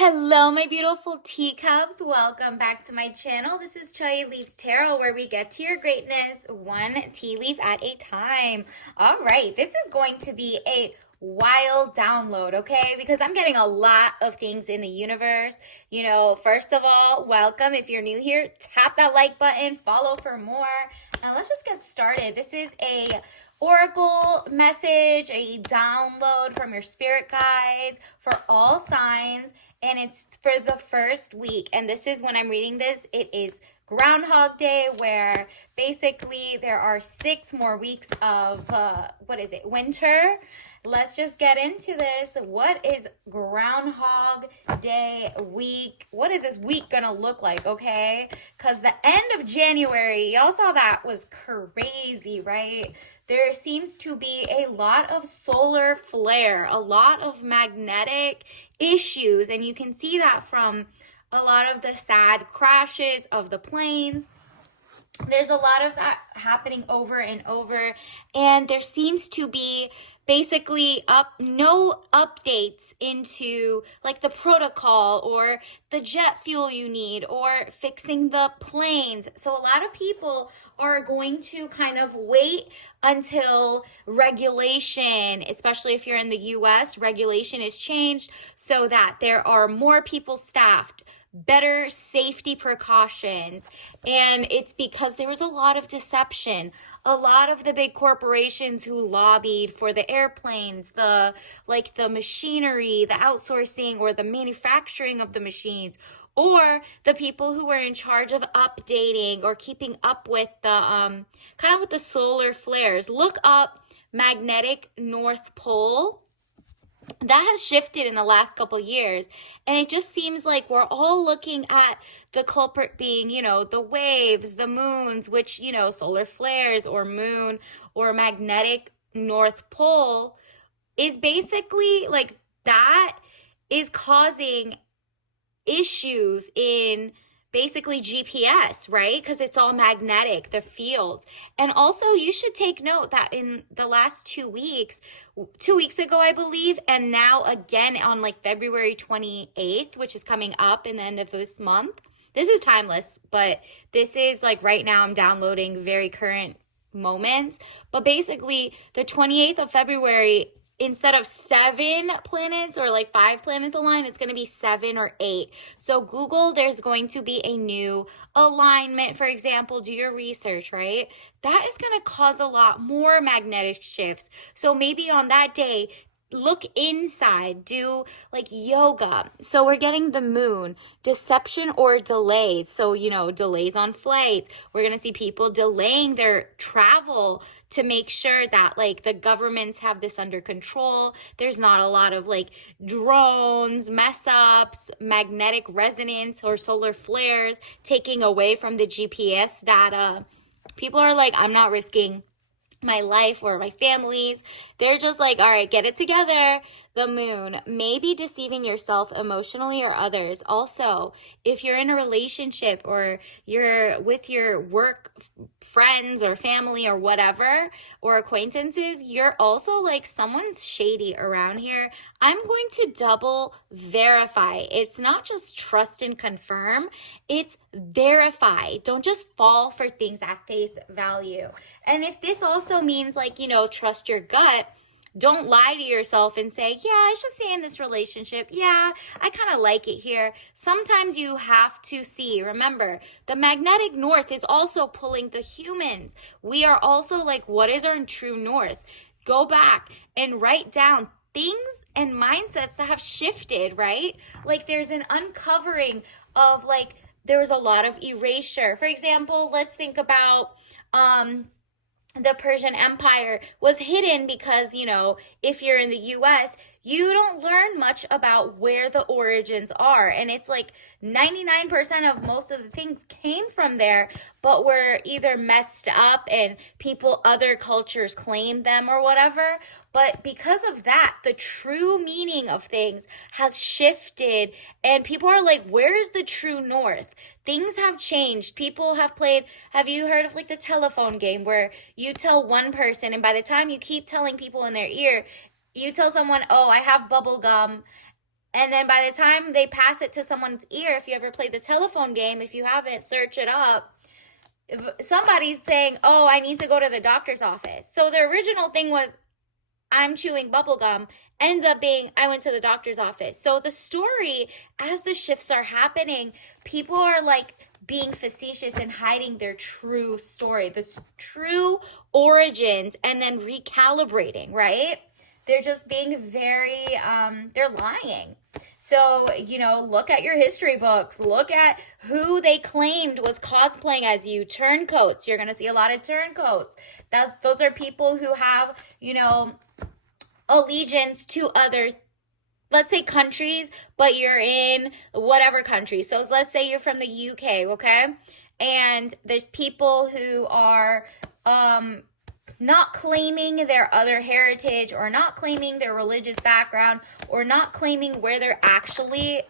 Hello, my beautiful teacups. Welcome back to my channel. This is Chai Leaves Tarot, where we get to your greatness one tea leaf at a time. All right, this is going to be a wild download, okay? Because I'm getting a lot of things in the universe. First of all, welcome. If you're new here, tap that like button, follow for more. Now let's just get started. This is a oracle message, a download from your spirit guides for all signs, and it's for the first week. And this is when I'm reading this, it is Groundhog Day, where basically there are 6 more weeks of winter. Let's just get into this. What is Groundhog Day week? What is this week gonna look like, okay? Because the end of January, y'all saw that was crazy, right? There seems to be a lot of solar flare, a lot of magnetic issues, and you can see that from a lot of the sad crashes of the planes. There's a lot of that happening over and over, and there seems to be basically no updates into like the protocol or the jet fuel you need or fixing the planes. So a lot of people are going to kind of wait until regulation, especially if you're in the US, regulation is changed so that there are more people staffed, better safety precautions. And it's because there was a lot of deception. A lot of the big corporations who lobbied for the airplanes, the machinery, the outsourcing or the manufacturing of the machines, or the people who were in charge of updating or keeping up with the kind of with the solar flares. Look up magnetic North Pole. That has shifted in the last couple years, and it just seems like we're all looking at the culprit being, the waves, the moons, which, solar flares or moon or magnetic North Pole is basically like that is causing issues in basically GPS, right? Because it's all magnetic, the fields. And also you should take note that in the last 2 weeks, 2 weeks ago, I believe, and now again on like February 28th, which is coming up in the end of this month. This is timeless, but this is like right now I'm downloading very current moments. But basically the 28th of February, instead of 7 planets or like 5 planets aligned, it's going to be 7 or 8. So Google, there's going to be a new alignment. For example, do your research, right? That is going to cause a lot more magnetic shifts. So maybe on that day, look inside, do like yoga. So we're getting the moon, deception or delays. So, delays on flights. We're going to see people delaying their travel to make sure that like the governments have this under control. There's not a lot of like drones, mess ups, magnetic resonance or solar flares taking away from the GPS data. People are like, I'm not risking my life or my family's. They're just like, all right, get it together. The moon may be deceiving yourself emotionally or others. Also, if you're in a relationship or you're with your work friends or family or whatever, or acquaintances, you're also like, someone's shady around here. I'm going to double verify. It's not just trust and confirm, it's verify. Don't just fall for things at face value. And if this also means like, trust your gut, don't lie to yourself and say, yeah, I should stay in this relationship. Yeah, I kind of like it here. Sometimes you have to see. Remember, the magnetic north is also pulling the humans. We are also like, what is our true north? Go back and write down things and mindsets that have shifted, right? Like there's an uncovering of like, there was a lot of erasure. For example, let's think about the Persian Empire was hidden because, if you're in the US, you don't learn much about where the origins are. And it's like 99% of most of the things came from there, but were either messed up and other cultures claim them or whatever. But because of that, the true meaning of things has shifted, and people are like, where is the true north? Things have changed. People have have you heard of like the telephone game where you tell one person, and by the time you keep telling people in their ear, you tell someone, oh, I have bubble gum, And then by the time they pass it to someone's ear, if you ever played the telephone game, if you haven't, search it up. Somebody's saying, oh, I need to go to the doctor's office. So the original thing was, I'm chewing bubblegum, ends up being, I went to the doctor's office. So the story, as the shifts are happening, people are like being facetious and hiding their true story, the true origins, and then recalibrating, right? They're just being very, they're lying. So, look at your history books. Look at who they claimed was cosplaying as you. Turncoats. You're going to see a lot of turncoats. Those are people who have, allegiance to other, let's say, countries, but you're in whatever country. So let's say you're from the UK, okay? And there's people who are not claiming their other heritage, or not claiming their religious background, or not claiming where they're actually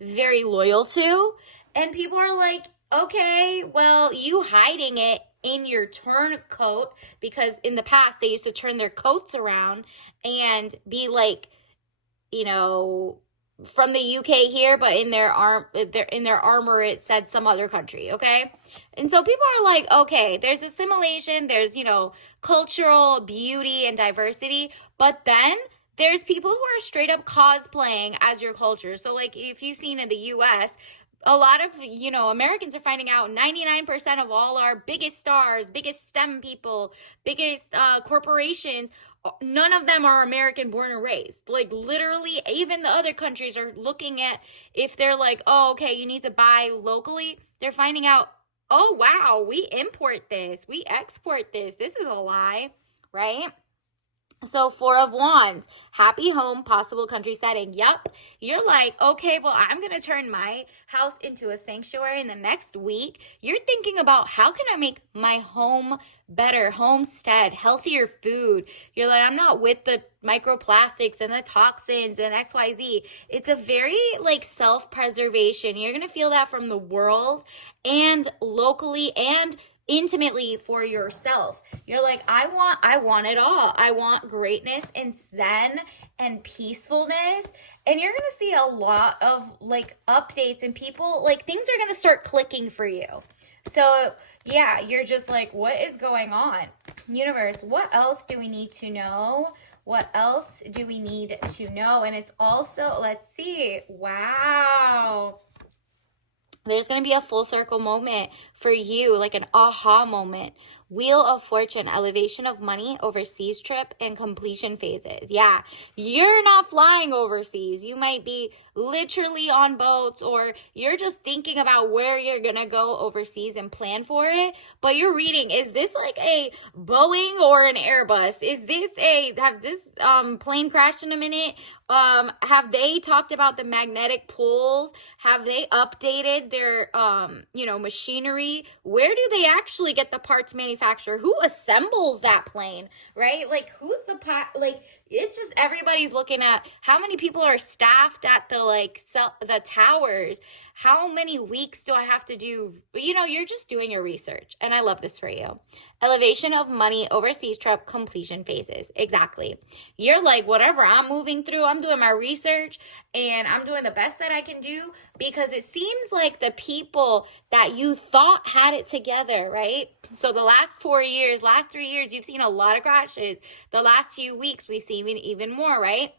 very loyal to. And people are like, okay, well, you hiding it in your turncoat, because in the past they used to turn their coats around and be like, from the UK here, but in their armor it said some other country, okay? And so people are like, okay, there's assimilation, there's, cultural beauty and diversity, but then there's people who are straight up cosplaying as your culture. So like if you've seen in the US, a lot of, Americans are finding out 99% of all our biggest stars, biggest STEM people, biggest corporations, none of them are American born and raised. Like literally, even the other countries are looking at, if they're like, oh, okay, you need to buy locally, they're finding out, oh, wow, we import this, we export this. This is a lie, right? So 4 of Wands, happy home, possible country setting. Yep. You're like, okay, well, I'm going to turn my house into a sanctuary in the next week. You're thinking about, how can I make my home better, homestead, healthier food? You're like, I'm not with the microplastics and the toxins and XYZ. It's a very like self-preservation. You're going to feel that from the world and locally and intimately for yourself. You're like, I want it all. I want greatness and zen and peacefulness. And you're going to see a lot of like updates, and people, like, things are going to start clicking for you. So yeah, you're just like, what is going on? Universe, what else do we need to know? What else do we need to know? And it's also, let's see. Wow. There's going to be a full circle moment for you, like an aha moment. Wheel of Fortune, elevation of money, overseas trip, and completion phases. Yeah, you're not flying overseas. You might be literally on boats, or you're just thinking about where you're going to go overseas and plan for it. But you're reading, is this like a Boeing or an Airbus? Has this plane crashed in a minute? Have they talked about the magnetic poles? Have they updated their, machinery? Where do they actually get the parts manufacturer? Who assembles that plane, right? Like, who's the it's just everybody's looking at how many people are staffed at the towers. How many weeks do I have to do? You're just doing your research, and I love this for you. Elevation of money, overseas trip, completion phases. Exactly. You're like, whatever I'm moving through, I'm doing my research, and I'm doing the best that I can do, because it seems like the people that you thought had it together, right? So the last 3 years, you've seen a lot of crashes. The last few weeks, we've seen even more, right?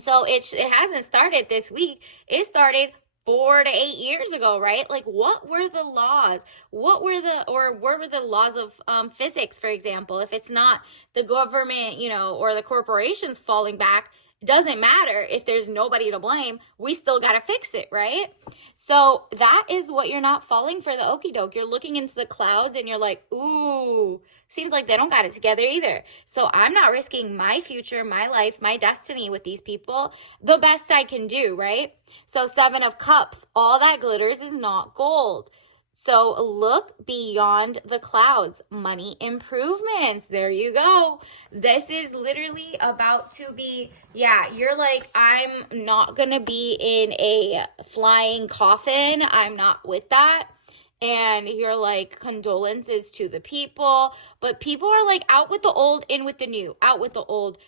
So it hasn't started this week. It started 4 to 8 years ago, right? Like, what were the laws? What were the laws of physics, for example? If it's not the government, or the corporations falling back, it doesn't matter if there's nobody to blame. We still got to fix it, right? So that is what you're not falling for, the okie doke. You're looking into the clouds and you're like, ooh, seems like they don't got it together either. So I'm not risking my future, my life, my destiny with these people. The best I can do, right? So 7 of Cups, all that glitters is not gold. So look beyond the clouds. Money improvements. There you go. This is literally about to be, you're like, I'm not going to be in a flying coffin. I'm not with that. And you're like, condolences to the people. But people are like, out with the old, in with the new. Out with the old,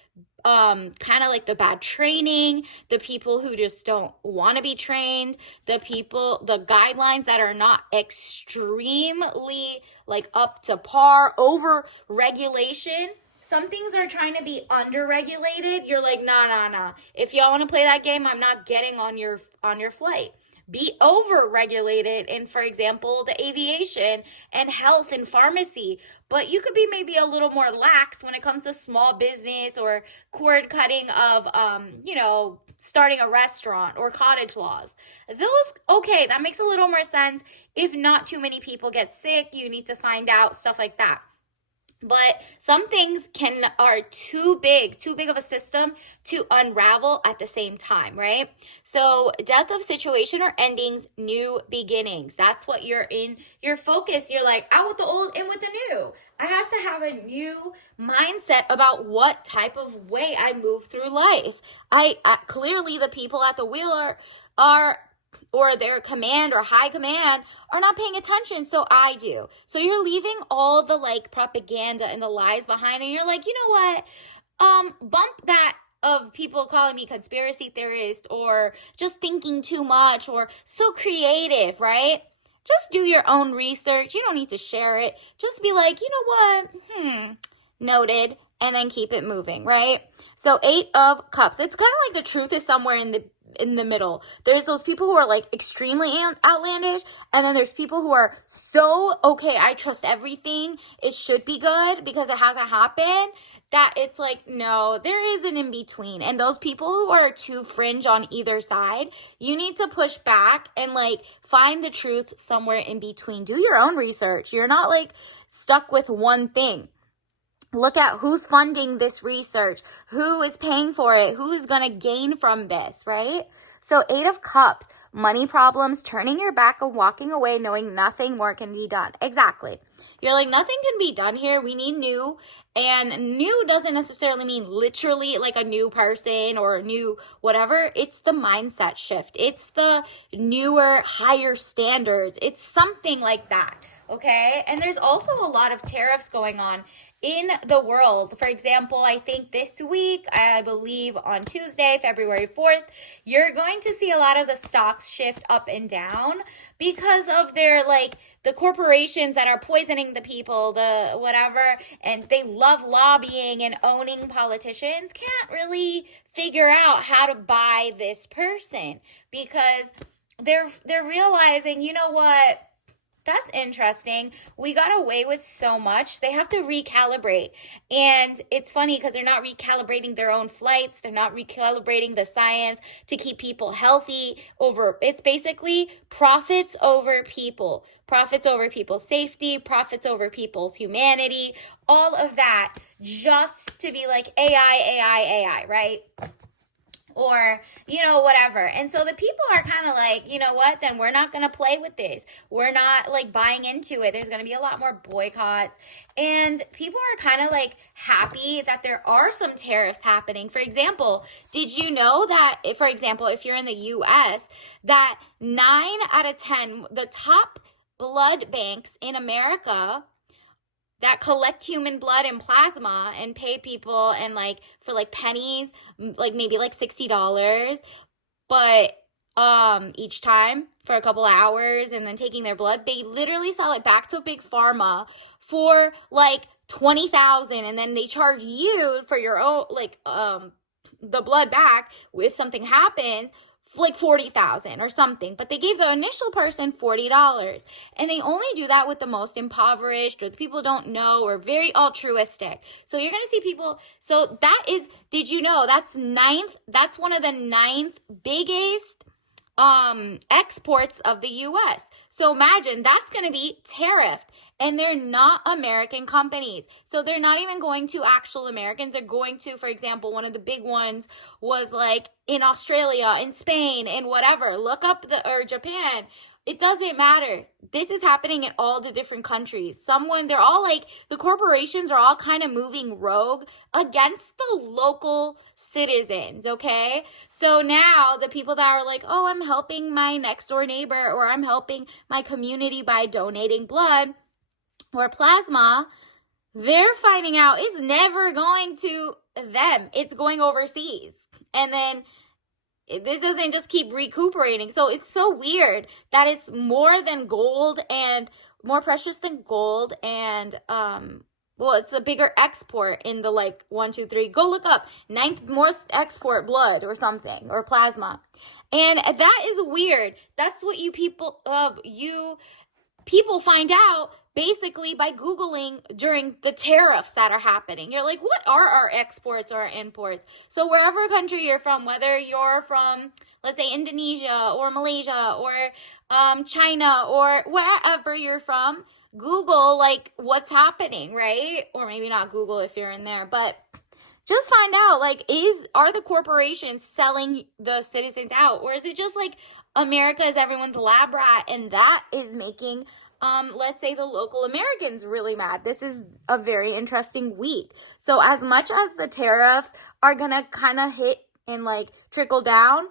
kind of like the bad training, the people who just don't want to be trained, the guidelines that are not extremely like up to par, over regulation. Some things are trying to be under regulated. You're like, nah. If y'all want to play that game, I'm not getting on your flight. Be over regulated in, for example, the aviation and health and pharmacy. But you could be maybe a little more lax when it comes to small business or cord cutting of, starting a restaurant or cottage laws. Those, okay, that makes a little more sense. If not too many people get sick, you need to find out stuff like that. But some things are too big of a system to unravel at the same time, right? So death of situation or endings, new beginnings. That's what you're in your focus. You're like, out with the old, in with the new. I have to have a new mindset about what type of way I move through life. I clearly the people at the wheel are or their command or high command are not paying attention, so I do. So you're leaving all the like propaganda and the lies behind, and you're like, you know what? Bump that of people calling me conspiracy theorist or just thinking too much or so creative, right? Just do your own research. You don't need to share it. Just be like, you know what? Noted, and then keep it moving, right? So 8 of Cups. It's kind of like the truth is somewhere in the middle. There's those people who are like extremely outlandish, and then there's people who are so, okay, I trust everything, it should be good because it hasn't happened, that it's like, no, there is an in between. And those people who are too fringe on either side, you need to push back and like find the truth somewhere in between. Do your own research. You're not like stuck with one thing. Look at who's funding this research, who is paying for it, who is going to gain from this, right? So 8 of Cups, money problems, turning your back and walking away knowing nothing more can be done. Exactly. You're like, nothing can be done here. We need new. And new doesn't necessarily mean literally like a new person or a new whatever. It's the mindset shift. It's the newer, higher standards. It's something like that. Okay. And there's also a lot of tariffs going on in the world. For example, I think this week, I believe on Tuesday, February 4th, you're going to see a lot of the stocks shift up and down because of their like the corporations that are poisoning the people, the whatever, and they love lobbying and owning politicians can't really figure out how to buy this person because they're realizing, you know what? That's interesting. We got away with so much. They have to recalibrate. And it's funny because they're not recalibrating their own flights. They're not recalibrating the science to keep people healthy it's basically profits over people, profits over people's safety, profits over people's humanity, all of that just to be like AI, right? Or, whatever. And so the people are kind of like, you know what, then we're not going to play with this. We're not like buying into it. There's going to be a lot more boycotts. And people are kind of like happy that there are some tariffs happening. For example, did you know that, for example, if you're in the US, that 9 out of 10, the top blood banks in America that collect human blood and plasma and pay people and like for like pennies, like maybe like $60, but each time for a couple hours and then taking their blood, they literally sell it back to big pharma for like 20,000, and then they charge you for your own like the blood back if something happens, like 40,000 or something, but they gave the initial person $40, and they only do that with the most impoverished or the people don't know or very altruistic. So you're gonna see people. So that is, did you know that's one of the 9th biggest exports of the US. So imagine that's going to be tariffed, and they're not American companies. So they're not even going to actual Americans. They're going to, for example, one of the big ones was like in Australia, in Spain, in whatever. Look up or Japan. It doesn't matter. This is happening in all the different countries. They're all like, the corporations are all kind of moving rogue against the local citizens, okay? So now the people that are like, oh, I'm helping my next door neighbor, or I'm helping my community by donating blood or plasma, they're finding out it's never going to them. It's going overseas. And then this doesn't just keep recuperating. So it's so weird that it's more than gold and more precious than gold. And, well, it's a bigger export in the like 1, 2, 3. Go look up ninth most export blood or something, or plasma. And that is weird. That's what you people find out basically by Googling during the tariffs that are happening. You're like, what are our exports or our imports? So wherever country you're from, whether you're from, let's say, Indonesia or Malaysia or China or wherever you're from, Google like what's happening, right? Or maybe not Google if you're in there, but just find out, like, are the corporations selling the citizens out? Or is it just like America is everyone's lab rat, and that is making, let's say, the local Americans really mad? This is a very interesting week. So as much as the tariffs are going to kind of hit and like trickle down,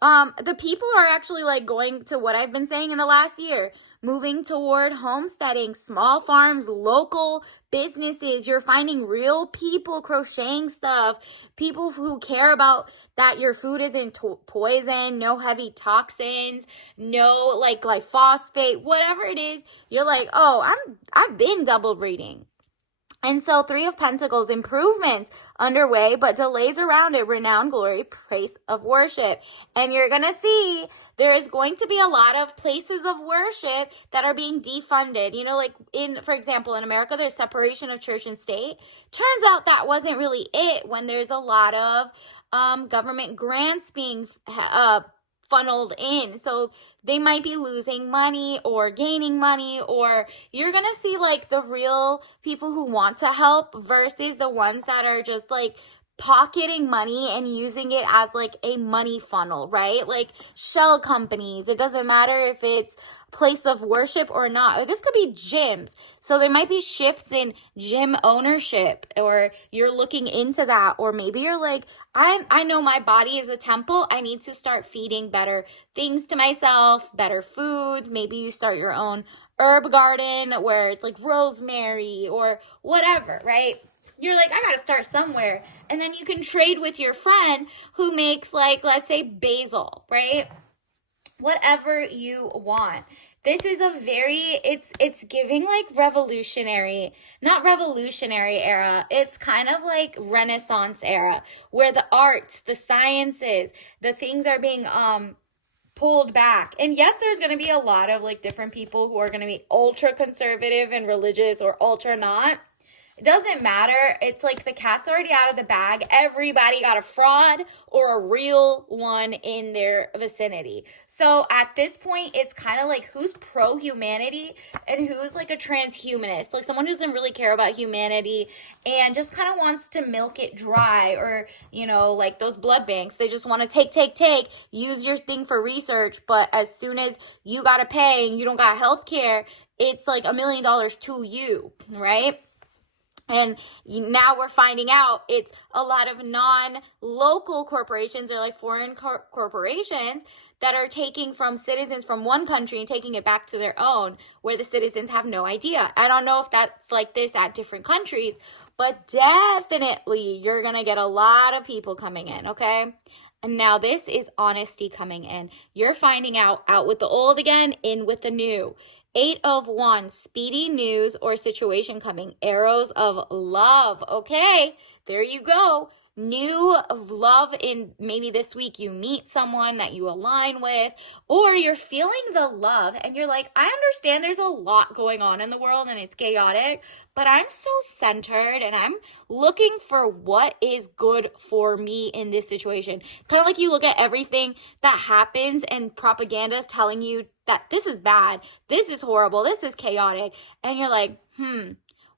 the people are actually like going to what I've been saying in the last year, moving toward homesteading, small farms, local businesses. You're finding real people crocheting stuff, people who care about that your food isn't poison, no heavy toxins, no like glyphosate, whatever it is. You're like, oh, I've been double reading. And so 3 of Pentacles, improvements underway, but delays around it, renowned glory, place of worship. And you're going to see there is going to be a lot of places of worship that are being defunded. You know, like for example, in America, there's separation of church and state. Turns out that wasn't really it when there's a lot of government grants being funneled in. So they might be losing money or gaining money, or you're going to see like the real people who want to help versus the ones that are just like pocketing money and using it as like a money funnel, right? Like shell companies. It doesn't matter if it's place of worship or not. Or this could be gyms. So there might be shifts in gym ownership, or you're looking into that. Or maybe you're like, I know my body is a temple. I need to start feeding better things to myself, better food. Maybe you start your own herb garden where it's like rosemary or whatever, right? You're like, I got to start somewhere. And then you can trade with your friend who makes like, let's say basil, right? Whatever you want. This is a very, it's giving like revolutionary, not revolutionary era. It's kind of like Renaissance era where the arts, the sciences, the things are being, pulled back. And yes, there's going to be a lot of like different people who are going to be ultra conservative and religious or ultra not. It doesn't matter. It's like the cat's already out of the bag. Everybody got a fraud or a real one in their vicinity. So at this point, it's kind of like who's pro-humanity and who's like a transhumanist. Like someone who doesn't really care about humanity and just kind of wants to milk it dry, or, you know, like those blood banks. They just want to take, use your thing for research. But as soon as you got to pay and you don't got health care, it's like $1 million to you, right? And now we're finding out it's a lot of non-local corporations or like foreign corporations that are taking from citizens from one country and taking it back to their own, where the citizens have no idea. I don't know if that's like this at different countries, but definitely you're going to get a lot of people coming in, okay? And now this is honesty coming in. You're finding out with the old again, in with the new. 8 of Wands, speedy news or situation coming. Arrows of love. Okay, there you go. New love in maybe this week you meet someone that you align with, or you're feeling the love and you're like, I understand there's a lot going on in the world and it's chaotic, but I'm so centered and I'm looking for what is good for me in this situation. Kind of like you look at everything that happens and propaganda is telling you that this is bad, this is horrible, this is chaotic, and you're like,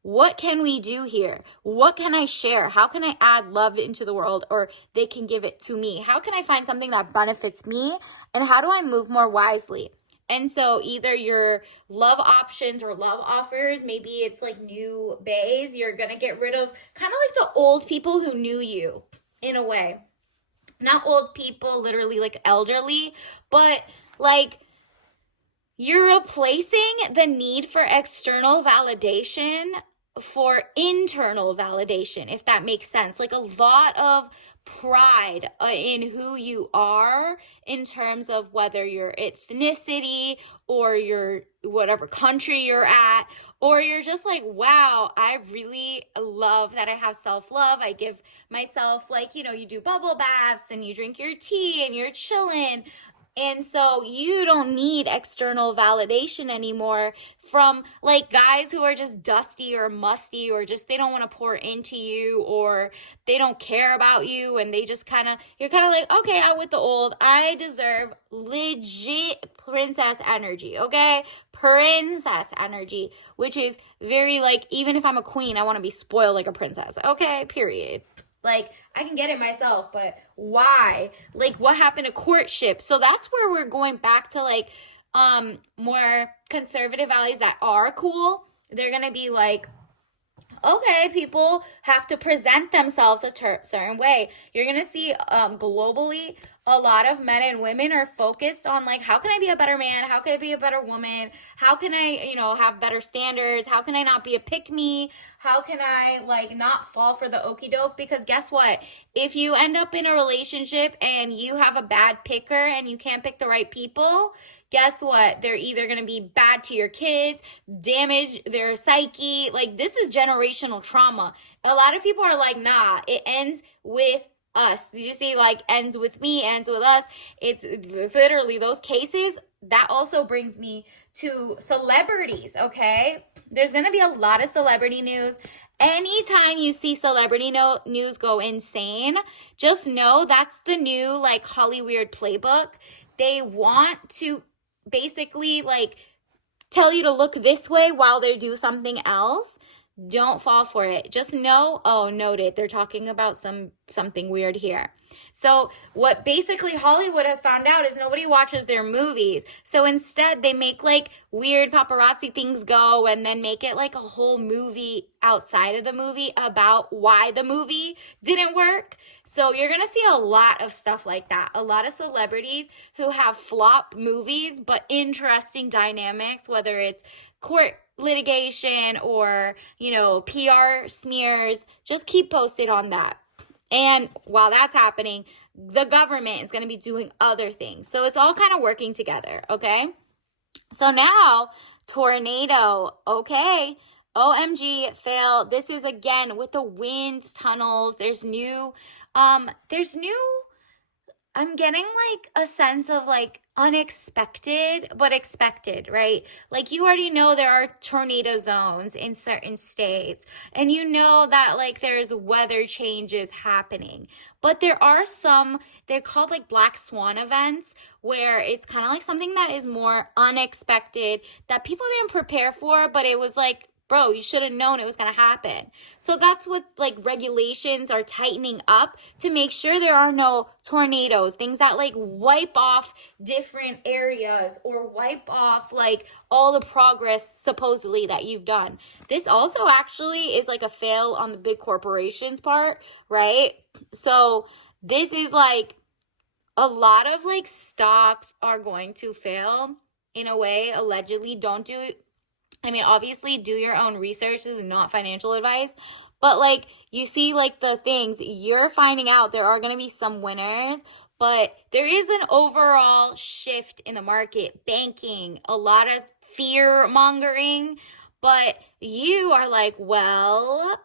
what can we do here? What can I share? How can I add love into the world, or they can give it to me? How can I find something that benefits me? And how do I move more wisely? And so either your love options or love offers, maybe it's like new bays. You're going to get rid of kind of like the old people who knew you in a way. Not old people, literally like elderly, but like you're replacing the need for external validation for internal validation, if that makes sense. Like a lot of pride in who you are in terms of whether your ethnicity or your whatever country you're at, or you're just like, wow, I really love that I have self-love. I give myself, like, you do bubble baths and you drink your tea and you're chilling. And so you don't need external validation anymore from like guys who are just dusty or musty, or just they don't want to pour into you, or they don't care about you, and they just you're kind of like, okay, out with the old. I deserve legit princess energy, okay? Princess energy, which is very like, even if I'm a queen, I want to be spoiled like a princess, okay? Period. Like, I can get it myself, but why? Like, what happened to courtship? So that's where we're going back to, like, more conservative values that are cool. They're going to be like, okay, people have to present themselves a certain way. You're going to see globally, a lot of men and women are focused on like, how can I be a better man? How can I be a better woman? How can I, have better standards? How can I not be a pick-me? How can I like not fall for the okie doke? Because guess what? If you end up in a relationship and you have a bad picker and you can't pick the right people, guess what? They're either going to be bad to your kids, damage their psyche. Like, this is generational trauma. A lot of people are like, nah, it ends with us. Did you see, like, ends with me, ends with us? It's literally those cases. That also brings me to celebrities, okay? There's going to be a lot of celebrity news. Anytime you see celebrity news go insane, just know that's the new, like, Hollywood playbook. They want to basically like tell you to look this way while they do something else. Don't fall for it. Just know, oh, noted, they're talking about something weird here. So what basically Hollywood has found out is nobody watches their movies. So instead they make like weird paparazzi things go, and then make it like a whole movie outside of the movie about why the movie didn't work. So you're going to see a lot of stuff like that. A lot of celebrities who have flop movies, but interesting dynamics, whether it's court litigation or, PR smears. Just keep posted on that. And while that's happening, the government is going to be doing other things. So it's all kind of working together, okay? So now, tornado, okay? OMG, fail. This is again with the wind tunnels. There's new, I'm getting like a sense of like unexpected, but expected, right? Like, you already know there are tornado zones in certain states, and you know that like there's weather changes happening. But there are some, they're called like black swan events, where it's kind of like something that is more unexpected, that people didn't prepare for, but it was like, bro, you should have known it was going to happen. So that's what like regulations are tightening up to make sure there are no tornadoes, things that like wipe off different areas or wipe off like all the progress supposedly that you've done. This also actually is like a fail on the big corporations part, right? So this is like a lot of like stocks are going to fail in a way, allegedly. Don't do it. I mean, obviously, do your own research. This is not financial advice. But, like, you see, like, the things, you're finding out there are going to be some winners. But there is an overall shift in the market. Banking, a lot of fear-mongering. But you are like, well,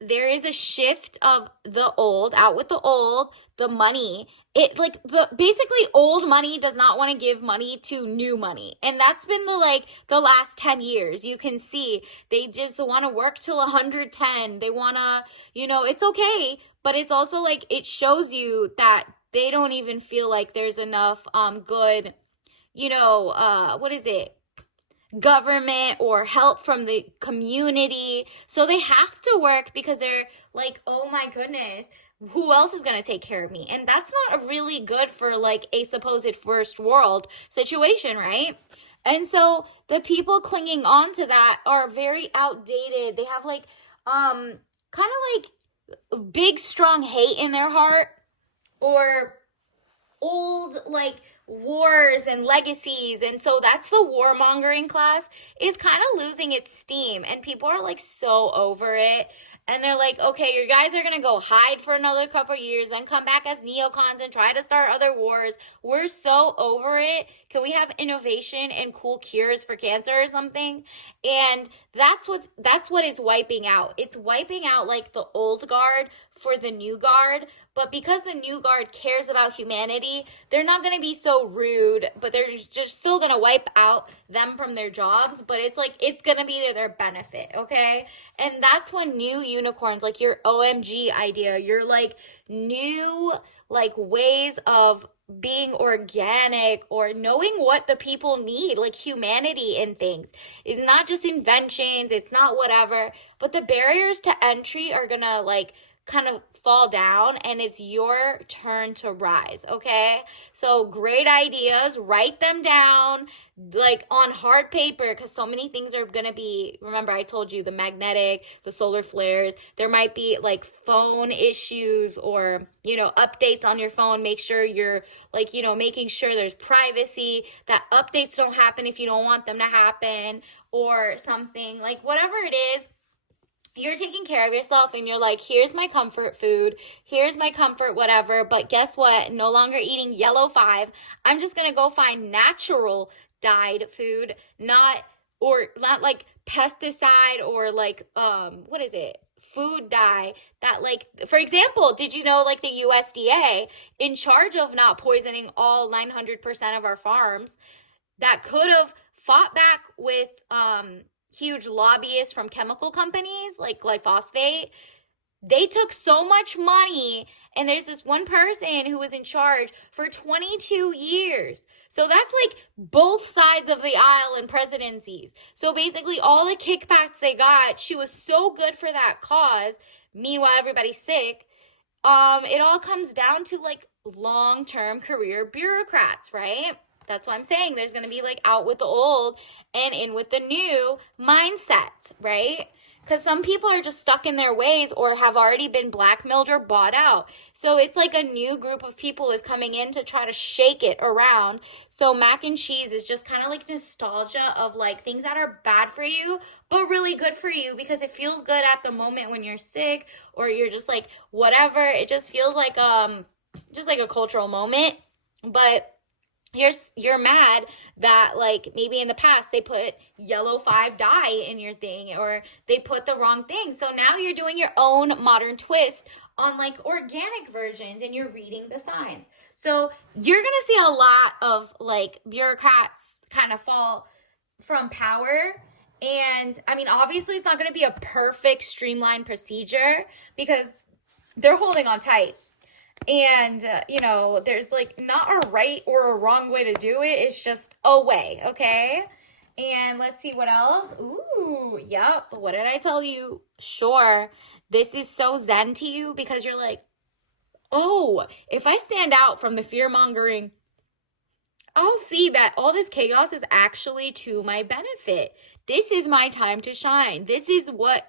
there is a shift of the old, out with the old, the money. It like the basically old money does not want to give money to new money. And that's been the last 10 years. You can see they just want to work till 110. They want to, it's okay, but it's also like it shows you that they don't even feel like there's enough good, what is it? Government or help from the community. So they have to work because they're like, oh my goodness, who else is going to take care of me? And that's not really good for like a supposed first world situation, right? And so the people clinging on to that are very outdated. They have like kind of like big strong hate in their heart, or old like wars and legacies. And so that's the warmongering class is kind of losing its steam. And people are like so over it. And they're like, okay, you guys are going to go hide for another couple years, then come back as neocons and try to start other wars. We're so over it. Can we have innovation and cool cures for cancer or something? And that's what it's wiping out. It's wiping out like the old guard for the new guard. But because the new guard cares about humanity, they're not going to be so rude, but they're just still going to wipe out them from their jobs. But it's like, it's going to be to their benefit, okay? And that's when new unicorns, like your OMG idea, your like new like ways of being organic or knowing what the people need, like humanity in things. It's not just inventions, it's not whatever, but the barriers to entry are gonna like kind of fall down and it's your turn to rise, okay? So great ideas, write them down like on hard paper because so many things are gonna be, remember I told you the magnetic, the solar flares, there might be like phone issues or, you know, updates on your phone. Make sure you're like, you know, making sure there's privacy, that updates don't happen if you don't want them to happen or something, like whatever it is. You're taking care of yourself and you're like, here's my comfort food, here's my comfort whatever, but guess what? No longer eating yellow 5. I'm just going to go find natural dyed food, not like pesticide or like what is it? Food dye that like, for example, did you know like the USDA in charge of not poisoning all 900% of our farms that could have fought back with huge lobbyists from chemical companies like glyphosate. They took so much money, and there's this one person who was in charge for 22 years. So that's like both sides of the aisle in presidencies. So basically all the kickbacks they got, she was so good for that cause. Meanwhile, everybody's sick. It all comes down to like long-term career bureaucrats, right? That's what I'm saying. There's going to be like out with the old and in with the new mindset, right? Because some people are just stuck in their ways or have already been blackmailed or bought out. So it's like a new group of people is coming in to try to shake it around. So mac and cheese is just kind of like nostalgia of like things that are bad for you, but really good for you because it feels good at the moment when you're sick or you're just like whatever. It just feels like just like a cultural moment. But you're mad that like maybe in the past they put yellow 5 dye in your thing or they put the wrong thing. So now you're doing your own modern twist on like organic versions and you're reading the signs. So you're going to see a lot of like bureaucrats kind of fall from power. And I mean, obviously it's not going to be a perfect streamlined procedure because they're holding on tight. And, you know, there's like not a right or a wrong way to do it. It's just a way, okay? And let's see what else. Ooh, yep. What did I tell you? Sure. This is so zen to you because you're like, oh, if I stand out from the fear mongering, I'll see that all this chaos is actually to my benefit. This is my time to shine. This is what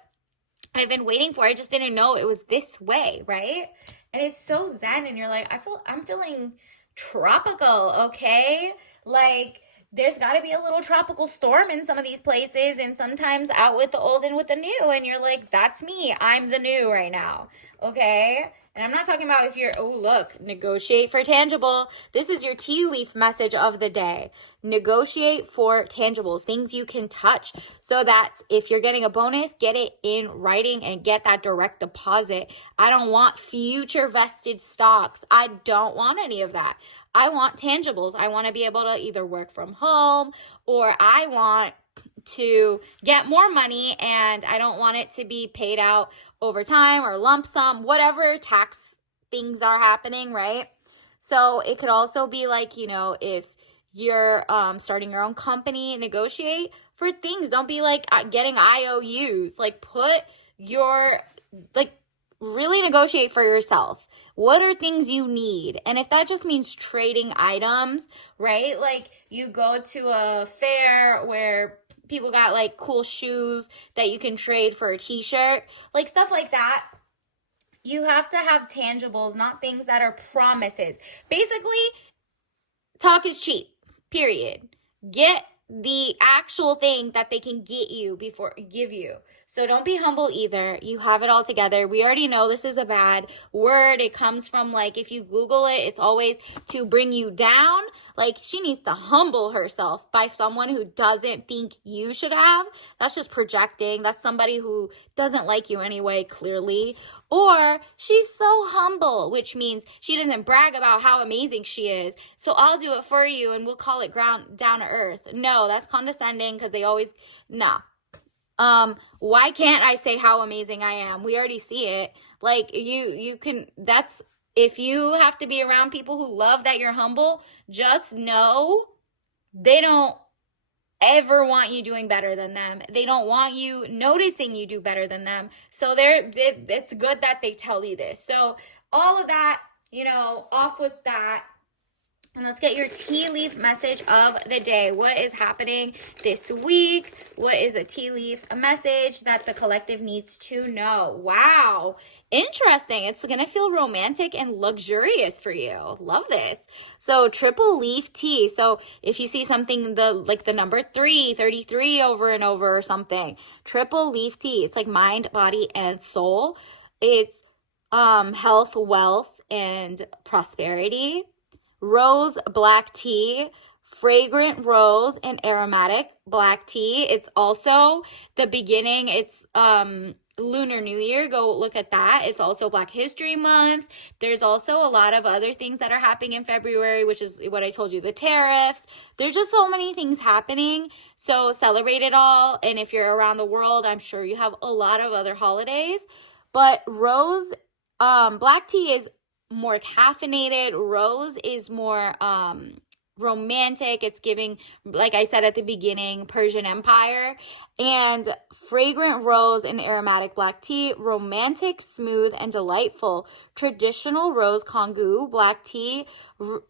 I've been waiting for. I just didn't know it was this way, right? And it's so zen and you're like, I'm feeling tropical, okay? Like there's got to be a little tropical storm in some of these places and sometimes out with the old and with the new and you're like, that's me. I'm the new right now, okay? And I'm not talking about if you're, oh, look, negotiate for tangible. This is your tea leaf message of the day. Negotiate for tangibles, things you can touch, so that if you're getting a bonus, get it in writing and get that direct deposit. I don't want future vested stocks. I don't want any of that. I want tangibles. I want to be able to either work from home or I want to get more money and I don't want it to be paid out over time or lump sum, whatever tax things are happening, right? So it could also be like, you know, if you're starting your own company, negotiate for things. Don't be like getting IOUs. Like put your, like really negotiate for yourself. What are things you need? And if that just means trading items, right? Like you go to a fair where people got like cool shoes that you can trade for a t-shirt, like stuff like that. You have to have tangibles, not things that are promises. Basically, talk is cheap, period. Get the actual thing that they can give you. So don't be humble either. You have it all together. We already know this is a bad word. It comes from, like, if you Google it, it's always to bring you down. Like, she needs to humble herself by someone who doesn't think you should have. That's just projecting. That's somebody who doesn't like you anyway, clearly. Or she's so humble, which means she doesn't brag about how amazing she is. So I'll do it for you and we'll call it ground down to earth. No, that's condescending, because they always, nah. Why can't I say how amazing I am? We already see it. Like, you can, that's, if you have to be around people who love that you're humble, just know they don't ever want you doing better than them. They don't want you noticing you do better than them. So it's good that they tell you this. So all of that, off with that. And let's get your tea leaf message of the day. What is happening this week? What is a tea leaf message that the collective needs to know? Wow. Interesting. It's going to feel romantic and luxurious for you. Love this. So triple leaf tea. So if you see something, like the number 33 over and over or something, triple leaf tea. It's like mind, body, and soul. It's health, wealth, and prosperity. Rose black tea, fragrant rose and aromatic black tea. It's also the beginning. It's Lunar New Year. Go look at that. It's also Black History Month. There's also a lot of other things that are happening in February, which is what I told you, the tariffs. There's just so many things happening. So celebrate it all. And if you're around the world, I'm sure you have a lot of other holidays. But rose, black tea is more caffeinated. Rose is more romantic. It's giving, like I said at the beginning, Persian Empire. And fragrant rose and aromatic black tea, romantic, smooth, and delightful. Traditional rose Kongu black tea,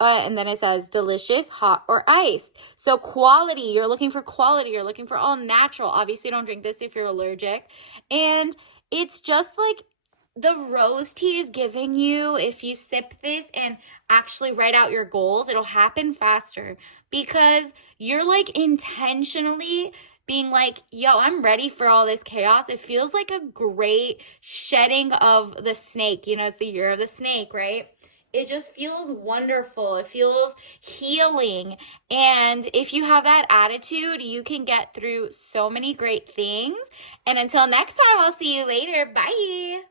and then it says delicious, hot, or iced. So quality, you're looking for quality. You're looking for all natural. Obviously, don't drink this if you're allergic. And it's just like the rose tea is giving you, if you sip this and actually write out your goals, it'll happen faster, because you're like intentionally being like, yo, I'm ready for all this chaos. It feels like a great shedding of the snake. It's the year of the snake, right? It just feels wonderful. It feels healing. And if you have that attitude, you can get through so many great things. And until next time, I'll see you later. Bye.